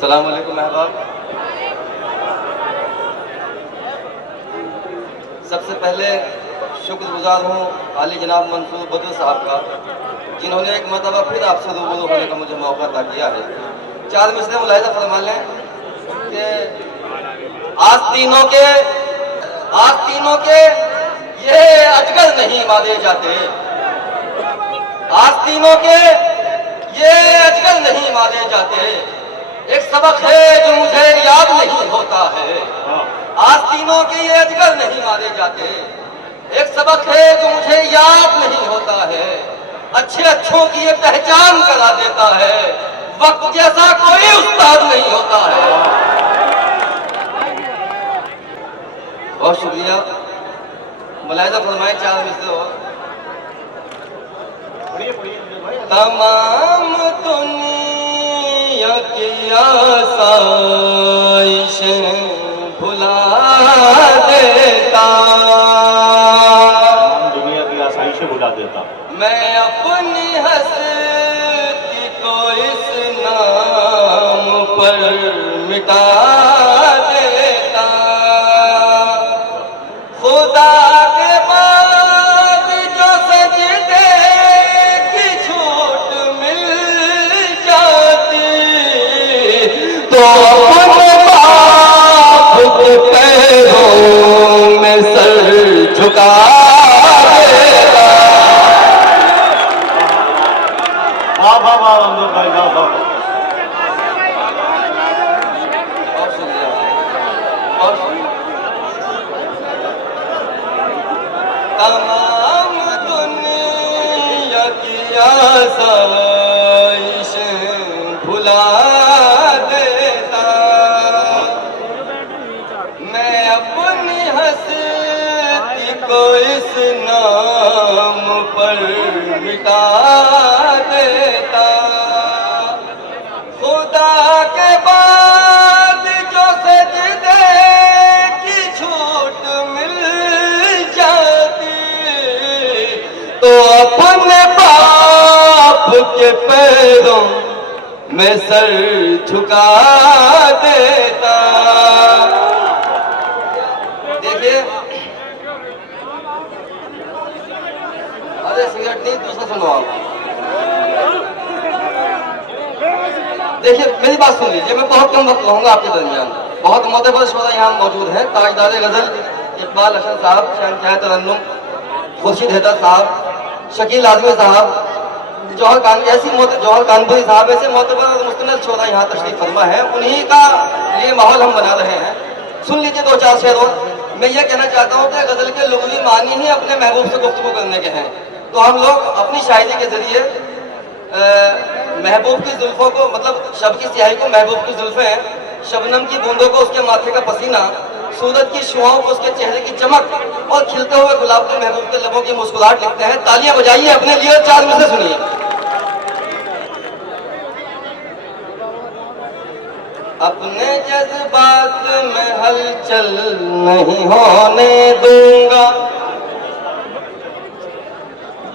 अस्सलाम वालेकुम अहबाब। सबसे पहले शुक्रगुजार हूँ आली जनाब मंसूर बद्र साहब का, जिन्होंने एक मरतबा फिर आपसे रूबरू होने का मुझे मौका अता किया है। चार मिसरे मुलाहिजा फरमा लें कि आस्तीनों के ये अजगर नहीं मारे जाते, आस्तीनों के ये अजगर नहीं मारे जाते। एक सबक है जो मुझे याद नहीं होता है, आस्तीनों के ये अजगर नहीं मारे जाते। एक सबक है जो मुझे याद नहीं होता है, अच्छे अच्छों की ये पहचान करा देता है। वक्त जैसा कोई उस्ताद नहीं होता है। बहुत शुक्रिया। मुलाहिजा फरमाए चार मिसरे और। तमाम दुनिया की आसाइशें भुला देता, दुनिया की आसाइशें भुला देता, मैं अपनी हस्ती को इस नाम पर मिटा देता। खुदा के बाद जो सजदे की छूट मिल जाती, तो अपने बाप के पैरों में सर झुका देता। वाह वाह वाह अमजद भाई, वाह वाह। बहुत शुक्रिया, बहुत शुक्रिया। तमाम दुनिया की आसाइशें भुला देता, मैं अपनी हस्ती को इस नाम पर मिटा देता। खुदा के बाद जो सजदे की छूट मिल जाती, तो अपने बाप के पैरों में सर झुका देता। देखिए, अरे सिगरेट नहीं, दूसरा सुनो आप। देखिए मेरी बात सुन लीजिए, मैं बहुत कम वक्त रहूंगा आपके दरमियान। बहुत मोतबर शोरा यहाँ मौजूद है। ताजदार गजल इकबाल हसन साहब, शहनशाह तरन्नुम खुर्शीद हैदर साहब, शकील आजमी साहब, जौहर कानपुरी साहब, ऐसे मोतबर और मुस्तनद शोरा यहाँ तशरीफ फरमा है। उन्हीं का लिए माहौल हम बना रहे हैं। सुन लीजिए दो चार शेर और। मैं ये कहना चाहता हूँ कि गजल के लुग़वी मानी ही अपने महबूब से गुफ्तगू करने के हैं, तो हम लोग अपनी शायरी के जरिए महबूब की जुल्फों को, मतलब शब की स्याही को महबूब की जुल्फें, शबनम की बूंदों को उसके माथे का पसीना, सूरज की शुआओं को उसके चेहरे की चमक, और खिलते हुए गुलाब के महबूब के लबों की मुस्कुराहट लिखते हैं। तालियां बजाइए अपने लिए, चार में से सुनिए। अपने जज्बात में हलचल नहीं होने दूंगा,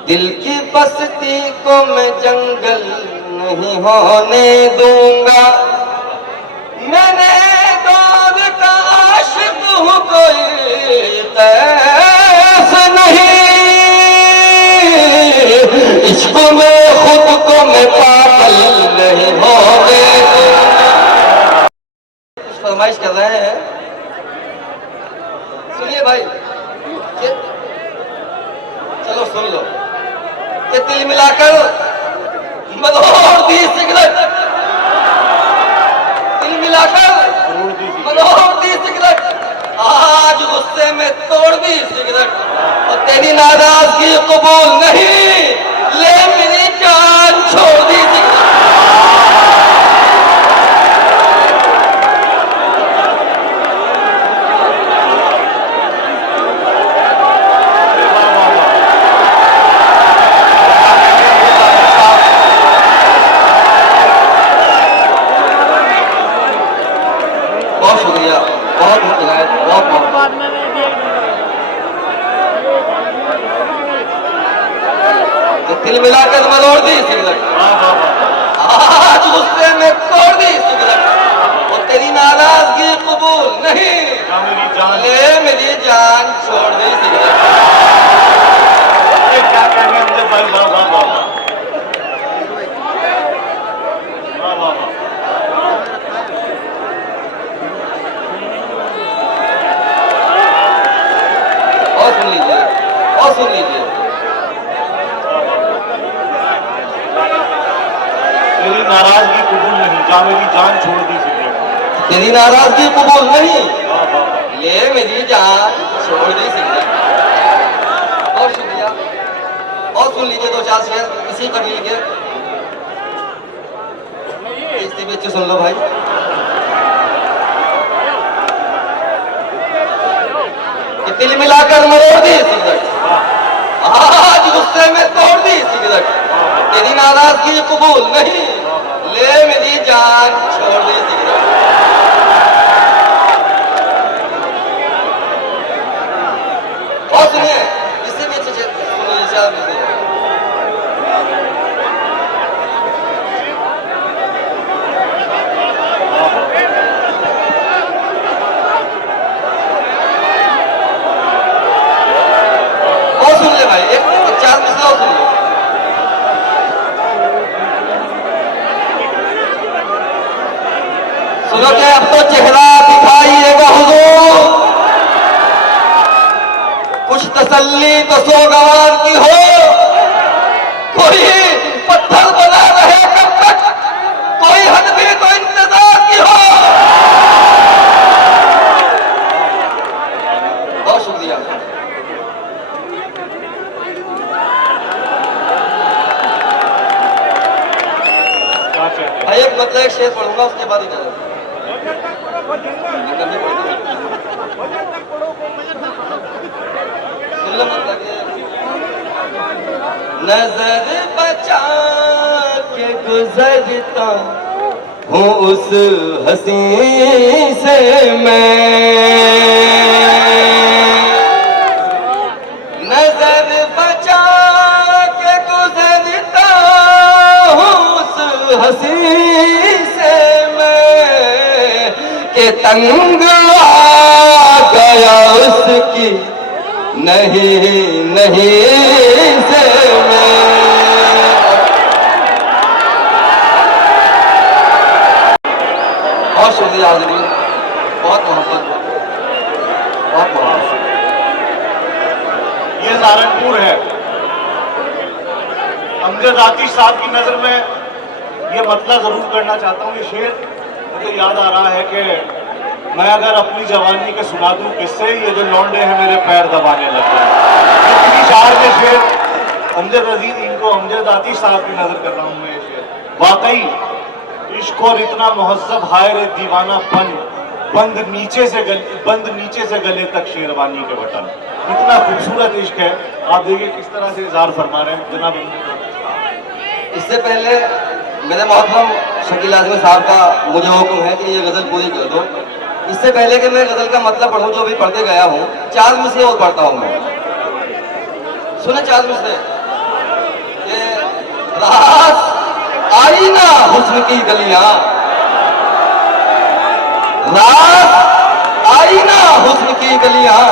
दिल की बस्ती को मैं जंगल नहीं होने दूंगा। मैंने दौर का आशिक हूँ, कोई कैस नहीं, इश्क में खुद को मैं पागल नहीं होने दूंगा। कुछ फरमाइश कर रहे हैं, सुनिए भाई। चलो सुन लो कि तिल मिलाकर मनोहर दी सिगरेट, तिल मिलाकर मनोहर दी सिगरेट, आज गुस्से में तोड़ दी सिगरेट, और तेरी नाराजगी कबूल नहीं, ले मेरी जान छोड़ दी सिगरेट। बहुत शुक्रिया, बहुत हिदायत, बहुत तिल मिलाकर मरोड़ दी सिगरेट, आज गुस्से में तोड़ दी सिगरेट, जान छोड़ दी सिगरेट। तेरी नाराजगी कबूल नहीं, वाह वाह वाह। ये मेरी जान छोड़ दी सिगरेट। बहुत शुक्रिया। और सुन लीजिए दो चार शेर इसी कबील के, इससे भी अच्छे सुन लो भाई। कि दिल मिलाकर मरोड़ दी सिगरेट, आज गुस्से में तोड़ दी सिगरेट। तेरी नाराजगी कबूल नहीं, ले मेरी जान छोड़ दी सिगरेट। और सुनिए इससे भी अच्छे से सुनिए चार में से। और सुन ले भाई, एक चार में से और सुन लो। सुनो कि अब तो चेहरा दिखाइएगा हुजूर, कुछ तसल्ली तो सोगवार की हो। कोई पत्थर बना रहे कब तक, कोई हद भी तो इंतजार की हो। बहुत शुक्रिया। क्या कहते हैं? भाई एक मतलब एक शेर पढ़ूंगा उसके बाद इधर नजर बचा के गुजरता हूँ उस हसी से मैं, नजर बचा के गुजरता हूँ उस हसी से मैं, के तंग आ गया उसकी नहीं नहीं से मैं। बहुत शुक्रिया हाज़रीन, बहुत मोहब्बत, बहुत मोहब्बत। ये सहारनपुर है। अमजद आतिश साहब की नजर में ये मतलब जरूर करना चाहता हूँ। ये शेर मुझे याद आ रहा है कि मैं अगर अपनी जवानी के सुना दूं किससे, ये जो लौंडे हैं मेरे पैर दबाने लग गए। ये किसी शायर के शेर अमजद अजीज, इनको अमजद आतिश साहब की नजर कर रहा हूँ मैं। ये शेर वाकई इश्क और इतना मुहज्जब हाय रे दीवानापन, बंद नीचे से गले तक शेरवानी के बटन। इतना खूबसूरत इश्क है। आप देखिए किस तरह से इजहार फरमा रहे हैं जनाब। इससे पहले मेरे मोहतरम शकील आजमी साहब का मुझे हुक्म है कि ये गजल पूरी कर दो। इससे पहले कि मैं गजल का मतलब पढ़ूं जो भी पढ़ते गया हूं, चार मिसरे और पढ़ता हूं मैं। सुने चार मिसरे। ये रात आई ना हुस्न की गलियां, रात आई ना हुस्न की गलियां,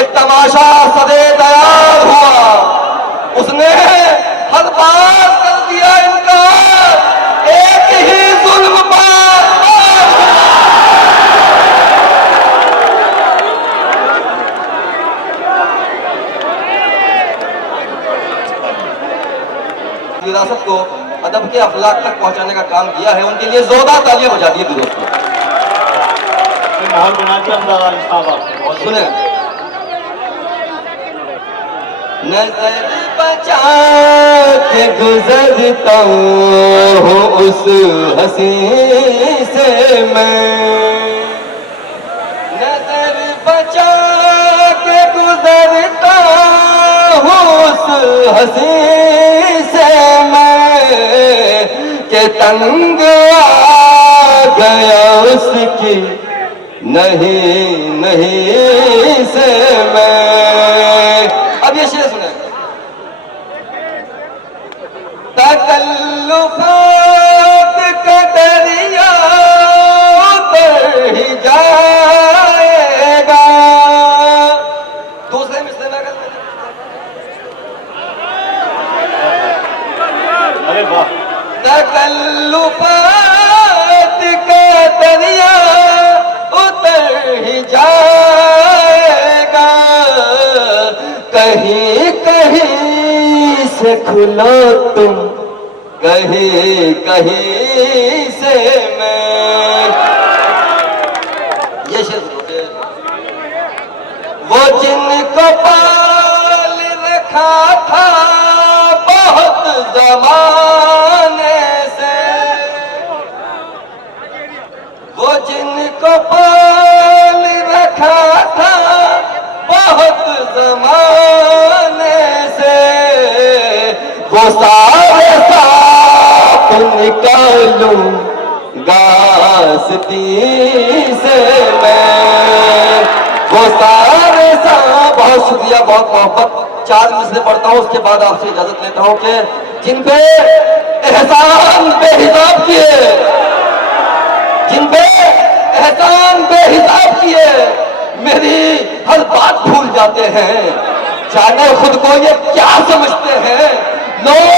एक तमाशा सदे तैयार हुआ, उसने हर बार कर दिया इनकार, एक ही जुल्म पर विरासत को अदब के अखलाक तक पहुंचाने का काम किया है। उनके लिए जोरदार तालियां बजा दिए दोस्तों। माहौल बना दिया अहमदाबाद साहब। सुने, नजर बचा के गुजरता हूँ उस हसी से मैं, नजर बचा के गुजरता हूँ उस हसी से मैं, के तंग आ गया उसकी नहीं नहीं से मैं। अब ये शेर सुने। तकल्लुफ़ात का दरिया उतर ही जाएगा। दूसरे मिसरे में अगर अरे वाह। तकल्लुफ़ात का दरिया उतर ही जाएगा, कहीं कहीं से खुलो तुम, कहीं कहीं से सारे सांप निकालूं गास्ती से मैं, वो सारे सांप। बहुत शुक्रिया, बहुत मोहब्बत। 4 मिसरे पढ़ता हूँ, उसके बाद आपसे इजाजत लेता हूँ कि जिन पे एहसान बेहिसाब किए, जिन पे एहसान बेहिसाब किए, मेरी हर बात भूल जाते हैं। जाने खुद को ये क्या समझते हैं लोग।